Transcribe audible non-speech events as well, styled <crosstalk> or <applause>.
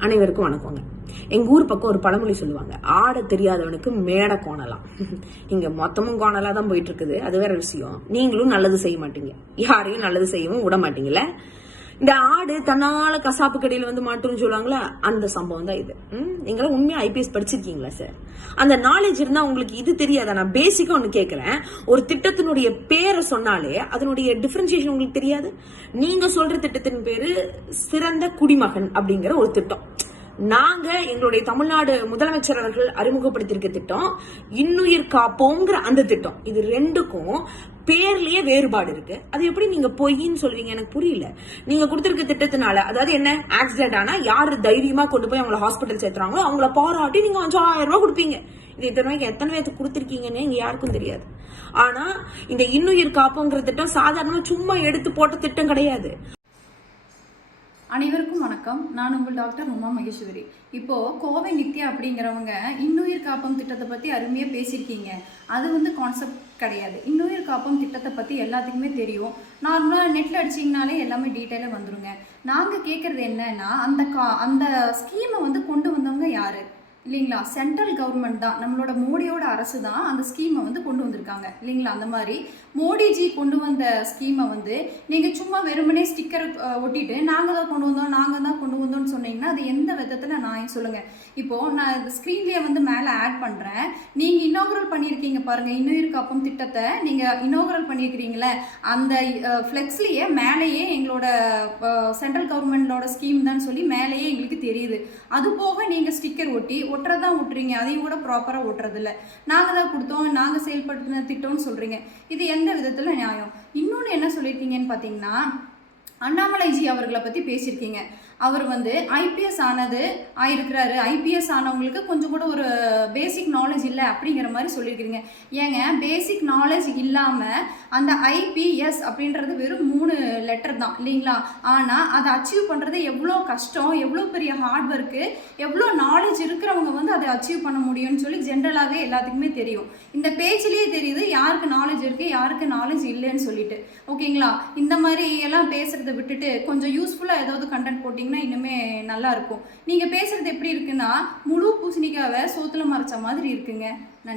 அனைவருக்கும் வணக்கங்க. எங்க ஊர் பக்கம் ஒரு பழமொழி சொல்லுவாங்க ஆட தெரியாதவனுக்கு மேடை கோணலாம். <laughs> இங்க மொத்தமும் கோணலா தான் போயிட்டு இருக்குது. அது வேற விஷயம். நீங்களும் நல்லது செய்ய மாட்டீங்க. யாரையும் நல்லது செய்யவும் விட மாட்டீங்கல்ல? இந்த ஆடு தன்னால கசாப்பு கடையில வந்து மாட்டும்னு சொல்லுவாங்களா அந்த சம்பவம் தான் இது. ம், நீங்களும் உண்மையா ஐபிஎஸ் படிச்சிருக்கீங்களா சார் அந்த நாலேஜ் இருந்தா உங்களுக்கு இது தெரியாதா? நான் பேசிக்கா ஒன்று கேக்குறேன். ஒரு திட்டத்தினுடைய பேரை சொன்னாலே அதனுடைய டிஃபரன்சியேஷன் உங்களுக்கு தெரியாது? நீங்க சொல்ற திட்டத்தின் பேரு சிறந்த குடிமகன் அப்படிங்கிற ஒரு திட்டம். நாங்க எங்களுடைய தமிழ்நாடு முதலமைச்சர் அவர்கள் அறிமுகப்படுத்தியிருக்க திட்டம் இன்னுயிர் காப்போங்கிற அந்த திட்டம். இது ரெண்டுக்கும் பேர்லயே வேறுபாடு இருக்கு. அது எப்படி நீங்க பொய்ன்னு சொல்வீங்க? எனக்கு புரியல. நீங்க கொடுத்திருக்க திட்டத்தினால அதாவது என்ன ஆக்சிடென்ட் ஆனா யாரு தைரியமா கொண்டு போய் அவங்கள ஹாஸ்பிட்டல் சேர்த்துறாங்களோ அவங்கள பாராட்டி நீங்க ஆயிரம் ரூபாய் கொடுப்பீங்க. இது இத்தனை ரூபாய்க்கு எத்தனை பேருக்கு கொடுத்துருக்கீங்கன்னு இங்க யாருக்கும் தெரியாது. ஆனா இந்த இன்னுயிர் காப்போங்கிற திட்டம் சாதாரணமா சும்மா எடுத்து போட்ட திட்டம் கிடையாது. அனைவருக்கும் வணக்கம். நான் உங்கள் டாக்டர் உமா மகேஸ்வரி. இப்போது கோவை நித்யா அப்படிங்கிறவங்க இன்னுயிர் காப்பம் திட்டத்தை பற்றி அருமையாக பேசியிருக்கீங்க. அது வந்து கான்செப்ட் கிடையாது. இன்னுயிர் காப்பம் திட்டத்தை பற்றி எல்லாத்துக்குமே தெரியும். நார்மலாக நெட்டில் அடிச்சிங்கனாலே எல்லாமே டீட்டெயிலாக வந்துடுங்க நாங்கள் கேட்குறது என்னன்னா அந்த கா அந்த ஸ்கீமை வந்து கொண்டு வந்தவங்க யார்? இல்லைங்களா? சென்ட்ரல் கவர்மெண்ட் தான். நம்மளோட மோடியோட அரசு தான் அந்த ஸ்கீமை வந்து கொண்டு வந்திருக்காங்க. இல்லைங்களா? அந்த மாதிரி மோடிஜி கொண்டு வந்த ஸ்கீமை வந்து நீங்கள் சும்மா வெறுமனே ஸ்டிக்கர் ஒட்டிட்டு நாங்கள் தான் கொண்டு வந்தோம் நாங்கள் தான் கொண்டு வந்தோம்னு சொன்னீங்கன்னா அது எந்த விதத்தில் நான் சொல்லுங்கள் இப்போது நான் ஸ்க்ரீன்லேயே வந்து மேலே ஆட் பண்ணுறேன் நீங்கள் இன்னாகுரல் பண்ணியிருக்கீங்க பாருங்கள் இன்னுயிர் காப்பம் திட்டத்தை நீங்கள் இன்னாகுரல் பண்ணியிருக்கிறீங்களே அந்த ஃப்ளெக்ஸ்லேயே மேலேயே எங்களோட சென்ட்ரல் கவர்மெண்டோட ஸ்கீம் தான் சொல்லி மேலேயே எங்களுக்கு தெரியுது. அது போக நீங்கள் ஸ்டிக்கர் ஒட்டி ஒட்டுறதான் விட்டுறீங்க அதையும் கூட ப்ராப்பராக ஒட்டுறதில்ல நாங்கள் தான் கொடுத்தோம் நாங்கள் செயல்படுத்தின திட்டம்னு சொல்கிறீங்க இது எந்த விதத்தில் நியாயம்? இன்னொன்று என்ன சொல்லியிருக்கீங்கன்னு பார்த்தீங்கன்னா அண்ணாமலைஜி அவர்களை பற்றி பேசியிருக்கீங்க. அவர் வந்து ஐபிஎஸ் ஆனது ஆயிருக்கிறாரு. ஐபிஎஸ் ஆனவங்களுக்கு கொஞ்சம் கூட ஒரு பேசிக் நாலேஜ் இல்லை அப்படிங்கிற மாதிரி சொல்லியிருக்கிறீங்க. ஏங்க பேசிக் நாலேஜ் இல்லாமல் அந்த ஐபிஎஸ் அப்படின்றது வெறும் மூணு லெட்டர் தான் இல்லைங்களா? ஆனால் அதை அச்சீவ் பண்ணுறது எவ்வளோ கஷ்டம் எவ்வளோ பெரிய ஹார்ட் ஒர்க்கு எவ்வளோ நாலேஜ் இருக்கிறவங்க வந்து அதை அச்சீவ் பண்ண முடியும்னு சொல்லி ஜென்ரலாகவே எல்லாத்துக்குமே தெரியும். இந்த பேச்சிலேயே தெரியுது யாருக்கு நாலேஜ் இருக்குது யாருக்கு நாலேஜ் இல்லைன்னு சொல்லிட்டு. ஓகேங்களா? இந்த மாதிரி எல்லாம் பேசுகிறது விட்டுட்டு கொஞ்சம் யூஸ்ஃபுல்லாக ஏதாவது கண்டென்ட் போட்டிங்கன்னா இன்னுமே நல்லா இருக்கும் நீங்கள் பேசுகிறது எப்படி இருக்குன்னா முழு பூசணிக்காவை சோத்துல மறைச்ச மாதிரி இருக்குங்க. நன்றி.